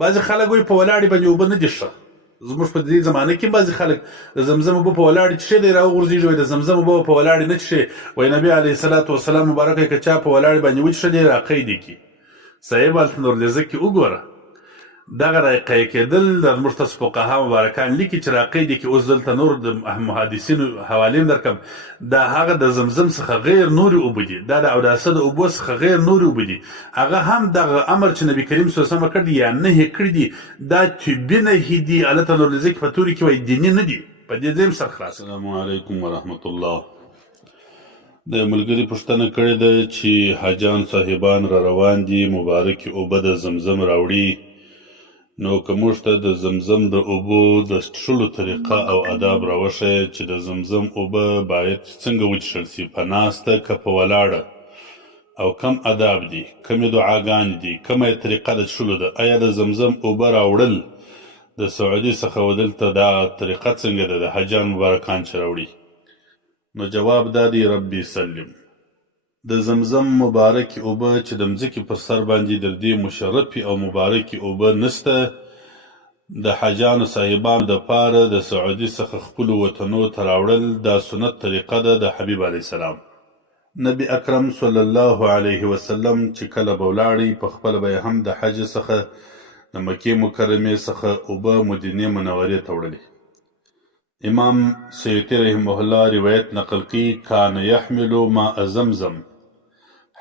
بعضې خلک وایي په ولاړې باندې اوبه نه دي ښه. زموږ په دې زمانه کې بعضې خلک د زمزم اوبه په ولاړې څښي دی راوغورځېږي وایي د زمزم اوبه په ولاړې نه څښي وایي نبي علیه الصلاة وسلام مبارک وایي که چا په ولاړې باندې وڅښلې راقیدې کړي. صاحب هلته نورلیزه کې وګوره دغه راقیه کېدل زموږ تاسو فقها مبارکان لیکي چې راقیدې کې اوس دلته نور د محدثینو حوالې هم درکړم دا هغه د زمزم څخه غیر نورې اوبه دي دا د اوداسه د اوبو څخه غیر نورې اوبه دي هغه هم دغه امر چې نبي کریم صلی الله علیه وسلم کړی یا نهي کړي دي دا طبي نهي دي هلته نورلیزه کې په تورې کې وایي دیني نه دي په دې ځای هم سر خلاص. السلام علیکم ورحمة الله. د ملګري پوښتنه کړې ده چې حاجان صاحبان را روان دي مبارکې اوبه د زمزم راوړي نو که موږ ته د زمزم د اوبو د څښلو طریقه او آداب راوښیه چې د زمزم اوبه باید څنګه وڅښل سي په ناسته که په ولاړه او کم آداب دي کمې دعاګانې دي کمه یې طریقه د څښلو ده آیا د زمزم اوبه راوړل د سعودي څخه ودلته دا طریقه څنګه ده د حاجان مبارکان چې راوړي نو جواب دا دی ربي سلم. د زمزم مبارکې اوبه چې د مځکې پر سر باندې د دې مشرفې او مبارکې اوبه نسته د حاجانو صاحبانو دپاره د سعودي څخه خپلو وطنو ته راوړل دا سنت طریقه ده د حبیب علیه السلام. نبی اکرم صلی الله علیه وسلم چې کله به ولاړی پخپله به یې هم د حج څخه د مکې مکرمې څخه اوبه مدینې منورې ته وړلې. امام سیوطي رحمه الله روایت نقل کی کان یحمل ماء زمزم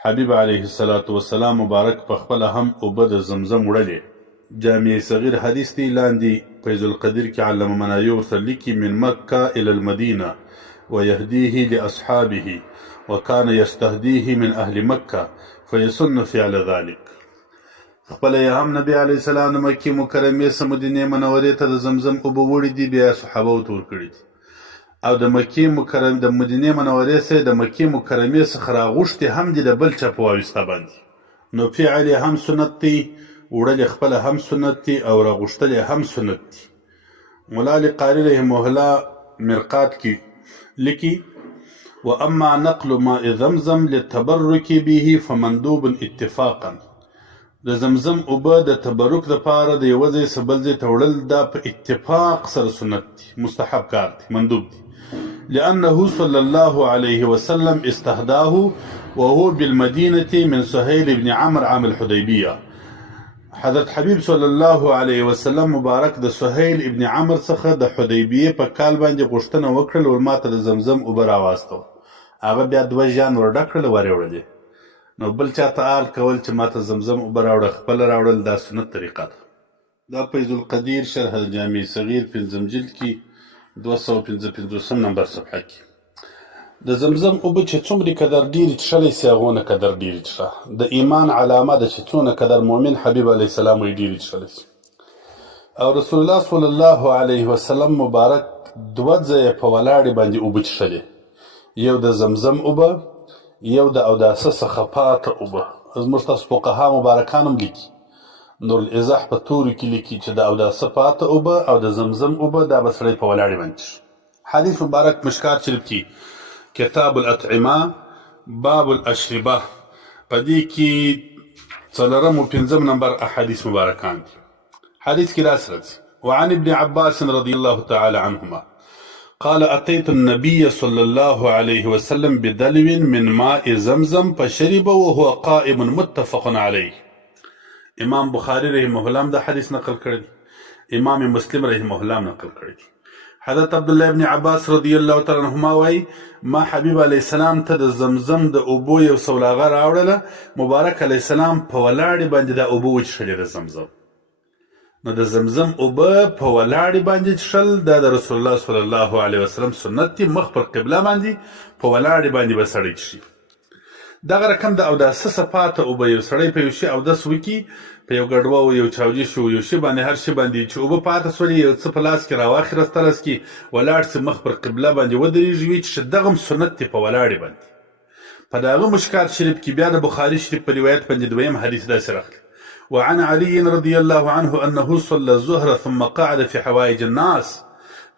حبیب علیه الصلاة والسلام مبارک پخپله هم اوبه د زمزم وړلې. جامع صغیر حدیث دی لاندې فیض القدیر کې علامه منایو ورته لیکي من مکه الى المدینه ويهديه لاصحابه وكان يستهديه من اهل مکه فيسن فعل ذلك. خپله یې هم نبي علیه السلام د مکې مکرمې څخه مدینې منورې ته د زمزم اوبه وړي دي بیا یې صحابو ته ورکړي دي او د مکې مکرمې د مدینې منورې څخه د مکې مکرمې څخه راغوښتې هم دي د بل چا په واسطه باندې نو فعل یې هم سنت دی وړل یې خپله هم سنت دی او راغوښتل یې هم سنت دی. ملا علي قاري رحمه الله مرقات کې لیکي واما نقل ماء زمزم للتبرک به فمندوب اتفاقا. د زمزم اوبه د تبرک دپاره د یوه ځای څخه بل ځای ته وړل دا په اتفاق سره سنت دی مستحب کار دی مندوب دی لأنه صلى الله عليه وسلم استهداه وهو بالمدينة من سهيل بن عمرو عام الحديبية. حضرت حبیب صلی الله علیه وسلم مبارک د سهیل ابن عمرو څخه د حدیبیې په کال باندې غوښتنه وکړل ور ماته د زمزم اوبه راواستوه هغه بیا 2 ژان ور ډک کړل ور یې وړلې نو بل چاته آل کول چې ماته زمزم اوبه راوړه خپله راوړل دا سنت طریقه ده. دا فیض القدیر شرح الجامع صغیر 5 جلد کې 255 نمبر صفحه کې د زمزم اوبه چې څومره قدر ډېرې څښلی سي هغونه قدر ډېرې څښه د ایمان علامه ده چې څونه قدر مؤمن حبیب علیه السلام یې ډېرې څښلی سي او رسول الله صلی الله علیه وسلم مبارک 2 ځایه په ولاړې باندې اوبه څښلې یو د زمزم اوبه یو د اوداسه څخه پاته اوبه. زموږ تاسو فقها مبارکان هم لیکي نور الایضاح په تورو کې لیکي چې د اوداسه پاته اوبه او د زمزم اوبه دا به سړی په ولاړې باندې حدیث مبارک مشکات شریف کې کتاب الاطعمه باب الاشربه په دې کې 4 و 5 نمبر احادیث مبارکان دي. حدیث کې راځي وعن ابن عباس رضی الله تعالی عنهما قال أتيت النبي صلى الله عليه وسلم بدلو من ماء زمزم فشرب وهو قائم متفق عليه. امام بخاري رحمه الله دا حدیث نقل کړی امام مسلم رحمه الله نقل کړی. حضرت عبدالله ابن عباس رضی الله تعالی عنهما وایي ما حبیب علیه السلام ته د زمزم د اوبو یو سولاغه راوړله مبارک علیه السلام په ولاړې باندې دا اوبه وڅښلې د زمزم نو د زمزم اوبه په ولاړې باندې څښل دا د رسول الله صلی الله علیه وسلم سنت دی مخ پر قبله باندې په ولاړې باندې به سړی څښي. دغه رقم د اوداسه صفاته اوبه یو سړی په یو شي اودس وکړي په یو ګډوه و یو چاودي شو یو شي باندې هر شي باندې چې اوبه پاته سولې یو څه په لاس کې راواخیستلس کې ولاړ سي مخ پر قبله باندې ودرېږي وي چې دغه سنت دی په ولاړې باندې. په دغه مشکات شریف کې بیا د بخاري شریف په روایت باندې 2 حدیث داسې راغلی وعن علي رضي الله عنه أنه صلى الظهر ثم قعد في حوائج الناس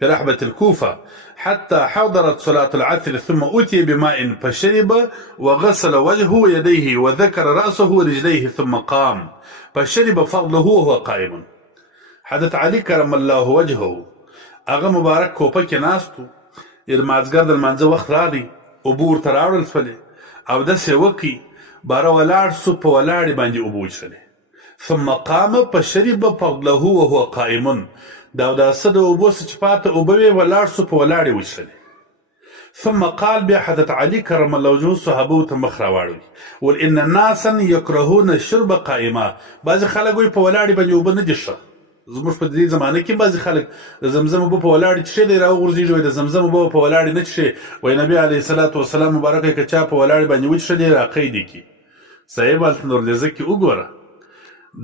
برحبة الكوفة حتى حضرت صلاة العصر ثم أتي بماء فشرب وغسل وجهه ويديه وذكر رأسه ورجليه ثم قام فشرب فضله وهو قائم. حضرت علي کرم الله وجهه هغه مبارک کوپه کې ناستو، مازدیګر د لمانځه وخت راغی، اوبه ورته راوړل شولې او داسې وکړي باره ولاړ سو، په ولاړې باندې اوبه وڅښلې. ثم قام فشرب فضله وهو قائم، دا اوداسه د اوبو څه چې پاته اوبه وې ولاړ سو، په ولاړې وڅښلې. ثم قال بیا حضرت علي کرم الله وجهه صحابو ته مخ راواړوي ول ان ناسا یکرهون الشرب قائما، بعضې خلک وایي په ولاړې باندې اوبه نه دي ښه. زموږ په دې زمانه کې بعضې خلک د زمزم اوبه په ولاړې څښي دی راوغورځېږي، وایي د زمزم اوبه په ولاړې نه څښي، وایي نبي علیه الصلاة وسلام مبارک یې که چا په ولاړې باندې وڅښلې راقی دي کي. صحیح هلته نورلیزه کې وګوره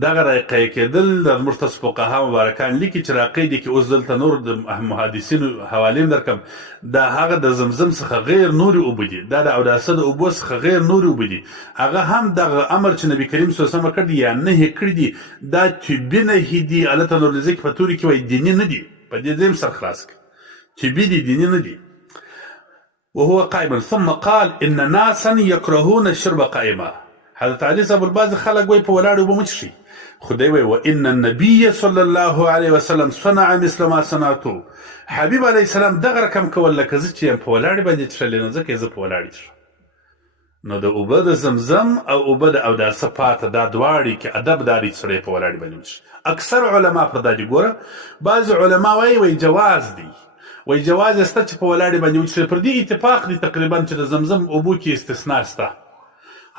دغه راقی کېدل د زموږ تاسو فقها مبارکان لیکي چې راقی دي کې. اوس دلته نور د محدثینو حوالې هم درکړم، دا هغه د زمزم څخه غیر نورې اوبه دي، دا د اوداسه د اوبو څخه غیر نورې اوبه دي. هغه هم دغه امر چې نبي کریم صلی الله علیه وسلم کړی یا نهي کړي دي دا طبي نهي دي. هلته نورلیزه کې په تورې کې وایي دیني نه دي، په دې ځای هم سر خلاص کړه، طبي دي دیني نه دي. وهو قائما ثم قال ان ناسا يكرهون الشرب قائما. حضرت علي صاحب الباز خلق وي په ولاړ اوبه مچشي، خدای وي وان النبي صلى الله عليه وسلم صنع مثل ما صنعته. حبيب عليه السلام دغه رقم کول لکه زه چې په ولاړ باندې تشلې نه ځکه زه په ولاړ تشم. نو د اوبه د زمزم او اوبه د اوداسه پاته دا دواړي کې ادب داري سره په ولاړ باندې وچ. اکثر علما پر دا دي ګوره، بعض علما وایي جواز دي، وایي جواز است چې په ولاړ باندې وچ. پر دې اتفاق دي تقریبا چې د زمزم اوبو کې استثناء سته.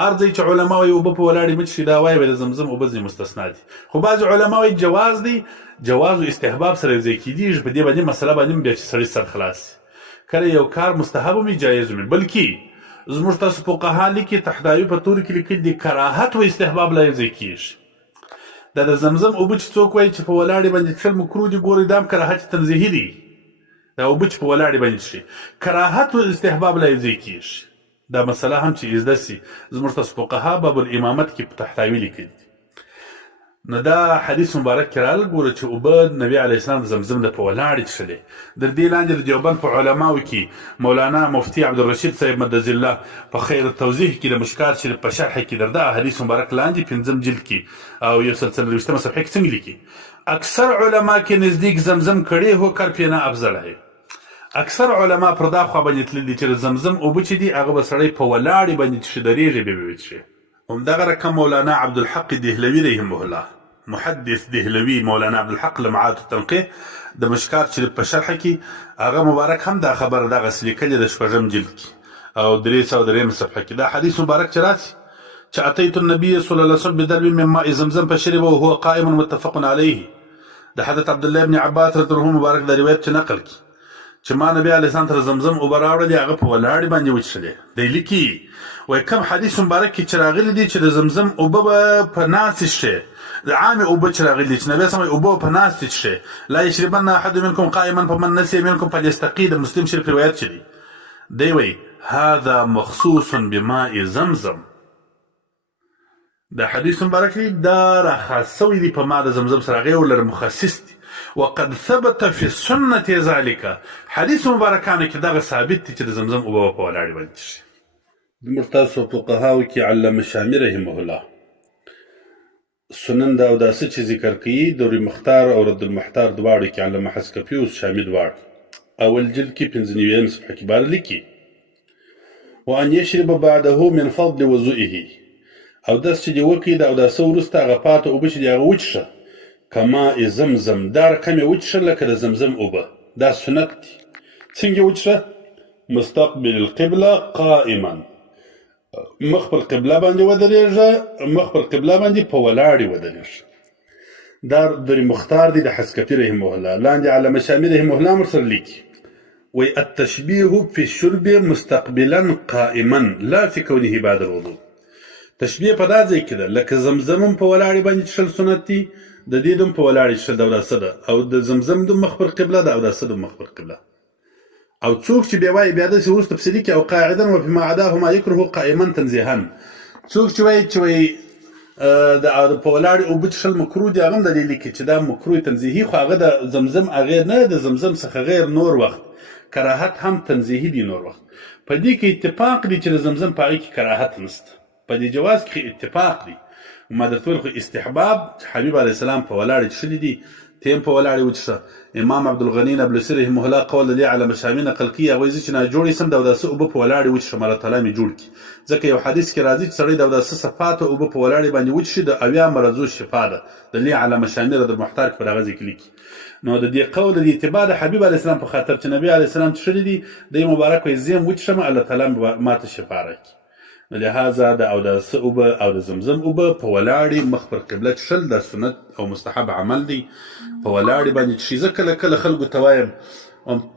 هر ځای چې علما وایي اوبه په ولاړې مه څښي دا وایي د زمزم اوبه ځینې مستثنا دي، خو بعضې علما وایي جواز دی، جواز و استحباب سره یو ځای کېدېږي. په دې باندې مسله باندې هم بیا چې سړي سر خلاص شي، کله یو کار مستحب هم وي جایز هم وي، بلکې زموږ تاسو فقها لیکي تحتاوي په تورې کې لیکلي دي کراهت و استحباب لا یو ځای کېږي. دا د زمزم اوبه چې څوک وایي چې په ولاړې باندې څښل مکروه دي، ګورئ دا هم کراهت تنزیهي دی. دا اوبه چې په ولاړې باندې څښي کراهت و استحباب لا یو ځای کېږي. دا مسله هم چې ازده سي زموږ تاسو فقها باب الامامت کې په تحتاوي لیکلي دي. نو دا حدیث مبارک کې راغلی ګوره چې اوبه نبي علیه السلام د زمزم د په ولاړې څښلې. در دې لاندې د دیوبند په علماو کې مولانا مفتي عبدالرشید صاحب مدظ الله په خیر التوضیح کې د مشکات شریف په شرح کې در دا حدیث مبارک لاندې 5 جلد کې او 140 صفحه کې څنګه لیکي اکثر علما کې نزدیک زمزم کړي هو کر پینا افضل ہے. اکثر علما پر دا خوا باندې تللي چې زمزم اوبه چې دي هغه به سړی په ولاړې باندې څښي درېږي بیا به وڅښي. همدغه رقم مولانا عبدالحق دهلوي رحمه الله محدث دهلوي مولانا عبدالحق لمعات التنقیح د مشکات شریف په شرح کې هغه مبارک هم دا خبره دغسې لیکلې د 6 جلد کې او 303 صفحه کې دا حدیث مبارک چې راسي چې اتیت النبي صلی الله علیه وسلم بدلو من ماء زمزم فشرب وهو قائم متفق علیه. د حضرت عبدالله ابن عباس رضی الله عنه مبارک دا روایت چې نقل کی چې ما نبی علیه السلام تر زمزم اوبه راوړلې هغه په ولاړې باندې وڅښلې. دی لیکي وایي کوم حدیث مبارک کې چې راغلي دي چې د زمزم اوبه به په ناستې څښې، د عامې اوبه چې راغلي دي چې نبي صلی اوبه په ناستې څښې. لا یشربن احد منکم قائما فمن نسي منکم فلیستقي د مسلم شریف روایت چې دی. دی وایي هذا مخصوص بماء زمزم. دا حدیث مبارک دی دا راخاص شوی دی په ما د زمزم سره هغې ورلره مخصص دی. وقد ثبت في السنة ذلك. حدیث مبارکانو کې دغه ثابت دی چې د زمزم اوبه په ولاړې باندې څښي. زموږ تاسو فقهاو کې علامه شامي رحمه الله سنن د اوداسه چې ذکر کوي دوري مختار او رد المحتار دواړو کې علامه حسکفي او شامي دواړو اول جلد کې 95 صفحه کې بار لیکي وان يشرب بعده من فضل وضوئه. اوداس چې دی وکړي د اوداسه وروسته هغه پاته اوبه چې دی هغه وڅښه کماء زمزم دا رقم یې وڅښه لکه د زمزم اوبه. دا سنت دي. څنګه وڅښه؟ مستقبل القبله قائما، مخ پر قبله باندې ودرېږه، مخ پر قبله باندې په ولاړې ودرېږه. دا دوري مختار دی د حسکفي رحمه الله. لاندې علامه شامي رحمه الله ورسره لیکي وایي التشبیه في الشرب مستقبلا قائما لا في كونه بعد الوضوء. تشبیه په دا ځای کې ده لکه زمزم هم په ولاړې باندې څښل سنت دي، د دې دم په ولاړې څښل د اوداسه ده، او د زمزم د مخ پر قبله د اوداسه د مخ پر قبله. او څوک چې بیا وایي بیا داسې وروسته پسې لیکي او قاعدا وفيما عداهما يكره قائما تنزيها. څوک چې وایي په ولاړې اوبه څښل مکروه دي، هغه هم د دې لیکي چې دا مکروه تنزیهي، خو هغه د زمزم هغې نه، د زمزم څخه غیر نور وخت کراهت هم تنزیهي دی. نور وخت په دې کې اتفاق دی چې د زمزم په هغې کې کراهت نشته، په دې جواز کې اتفاق دی. ما درته ویل خو استحباب حبیب علیه السلام په ولاړې څښلي دي، ته هم په ولاړې وڅښه. امام عبدالغني نابلسي رحمه الله قول د دې على مشامي نقل کوي، هغوی زه چې ناجوړی سم د اوداسه اوبه په ولاړې وڅښم، الله تعالی مې جوړ کړي. ځکه یو حدیث کې راځي چې سړی د اوداسه صفاته اوبه په ولاړې باندې وڅښي د 70 مرضو شفا ده، د دې على مشامي رد المحتار کې په دغه ځای کې لیکي. نو د دې قول د اتباع د حبیب علیه السلام په خاطر چې نبی علیه السلام څښلي دي، دی مبارک وایي زه هم وڅښم، الله تعالی ماته شفا راکړي. لهذا د اوداسه اوبه او د زمزم اوبه په ولاړې مخ پر قبله څښل دا سنت او مستحب عمل دی. په ولاړې باندې څښي. زه کله کله خلکو ته وایم،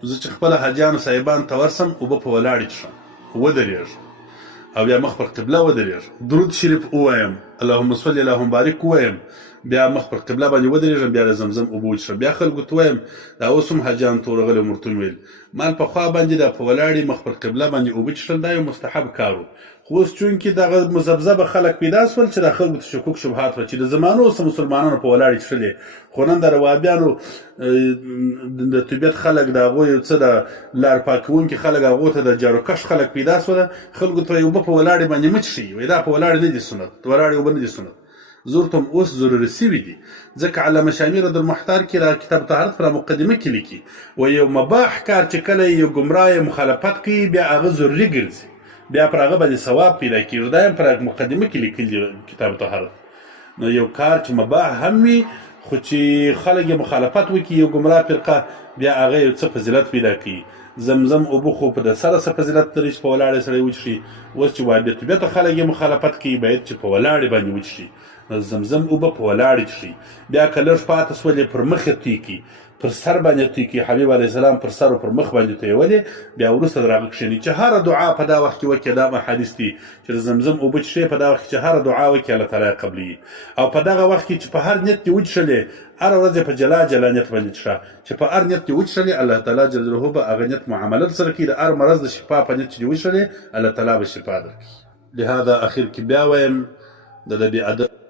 زه چې خپله حاجیانو صاحبانو ته ورسم اوبه په ولاړې څښم، ودرېږم او بیا مخ پر قبله ودرېږم، درود شریف ووایم، اللهم صل اللهم بارک ووایم، بیا مخ پر قبله باندې ودرېږم، بیا د زمزم اوبه وڅښم. بیا خلکو ته وایم، دا اوس هم حاجیانو ته ورغلی وم ورته ویل مال پخوا باندې دا په ولاړې مخ پر قبله باندې اوبه څښل دا یو مستحب کار و، خو اوس چونکې دغه مذبذبه خلک پیدا سول چې دا خلکو ته شکوک شبهات وه چې د زمانو اوس مسلمانانو په ولاړې څښلې، خو نن د روابیانو د طبیعت خلک د هغوی یو څه د لار پاکوونکي خلک هغو ته د جاروکش خلک پیدا سوله، خلکو ته اوبه په ولاړې باندې مه څښئ، وایي دا په ولاړې نه دي سنت، ولاړې اوبه نه دي سنت. زور ته هم اوس ضروري سوي دي، ځکه علامه شامي رد المحتار کې را کتاب طهارت پر مقدمه کې لیکي وایي یو مباح کار چې کله یو ګمراه مخالفت کوي بیا هغه ضروري ګرځي، بیا پر هغه باندې ثواب پیدا کېږي. دا هم پر مقدمه کې لیکلي دي کتاب طهارت. نو یو کار چې مباح هم وي خو چې خلک یې مخالفت وکړي، یو ګمراه فرقه، بیا هغه یو څه فضیلت پیدا کوي. زمزم اوبه خو په د سره څه فضیلت لري چې په ولاړې سړی وڅښي، اوس چې واحد طبیعته خلک یې مخالفت کوي باید چې په ولاړې باندې وڅښي. زمزم اوبه په ولاړې څښي. بیا که لږ پاته سولې پر مخ یې توی کړي، پر سر باندې توی کړي، حبیب علیه السلام پر سر او پر مخ باندې تویولې، بیا وروسته د هغه کښېني چې هره دعا په دا وخت کې وکړي. دا احادیث دي چې د زمزم اوبه څښې په دا وخت کې چې هره دعا وکړي الله تعالی یې قبلوي، او په دغه وخت کې چې په هر نیت دې وڅښلې هره ورځ یې په جلا جلا نیت باندې څښه، چې په هر نیت دې وڅښلې الله تعالی جل جلاله به هغه نیت معامله سره کوي، د هر مرض د شفا په نیت چې دې وڅښلې الله تعالی به شفا درکړي. لهذا اخر کې بیا وایم د بې ادب